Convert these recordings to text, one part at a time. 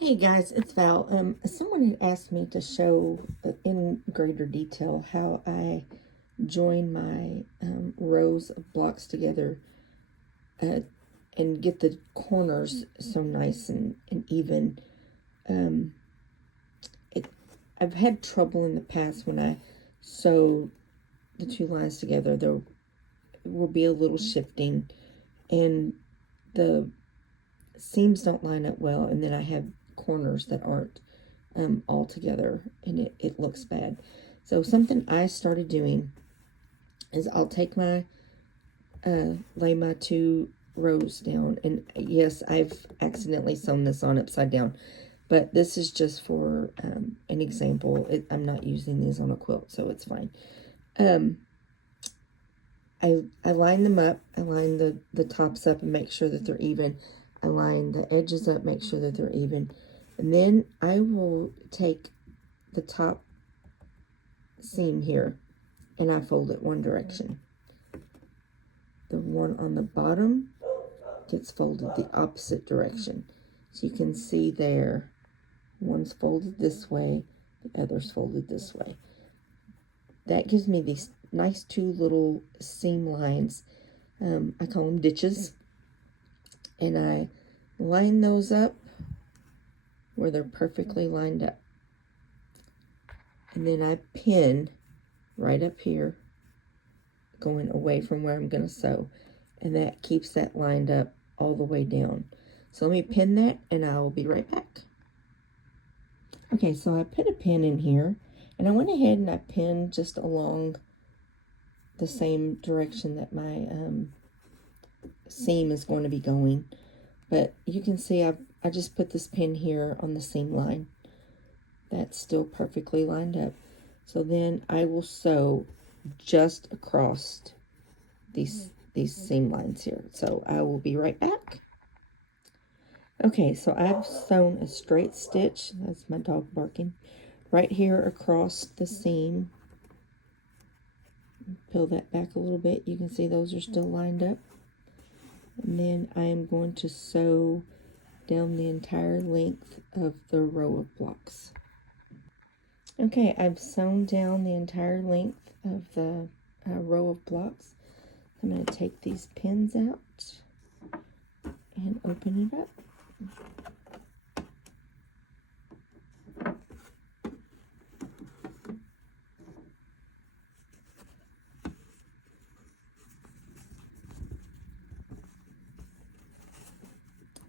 Hey guys, it's Val. Someone had asked me to show in greater detail how I join my rows of blocks together and get the corners so nice and even. I've had trouble in the past when I sew the two lines together. There will be a little shifting and the seams don't line up well, and then I have corners that aren't all together, and it looks bad. So something I started doing is I'll take my lay my two rows down, and yes, I've accidentally sewn this on upside down, but this is just for an example. I'm not using these on a quilt, so it's fine. I line them up. I line the tops up and make sure that they're even. I line the edges up, make sure that they're even. And then I will take the top seam here and I fold it one direction. The one on the bottom gets folded the opposite direction. So you can see there, one's folded this way, the other's folded this way. That gives me these nice two little seam lines. I call them ditches. And I line those up where they're perfectly lined up. And then I pin right up here, going away from where I'm going to sew. And that keeps that lined up all the way down. So let me pin that and I will be right back. Okay, so I put a pin in here. And I went ahead and I pinned just along the same direction that my seam is going to be going. But you can see I just put this pin here on the seam line. That's still perfectly lined up. So then I will sew just across these seam lines here. So I will be right back. Okay, so I've sewn a straight stitch. That's my dog barking. Right here across the seam. Peel that back a little bit. You can see those are still lined up. And then I am going to sew down the entire length of the row of blocks. Okay, I've sewn down the entire length of the row of blocks. I'm going to take these pins out and open it up.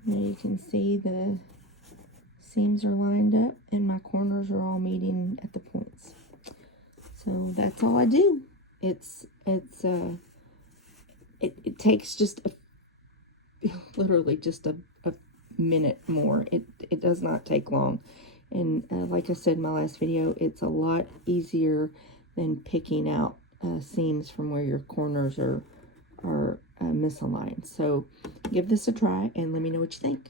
Now you can see the seams are lined up and my corners are all meeting at the points. So that's all I do. It takes just literally just a minute more. It does not take long. And like I said in my last video, it's a lot easier than picking out seams from where your corners are misaligned. So give this a try and let me know what you think.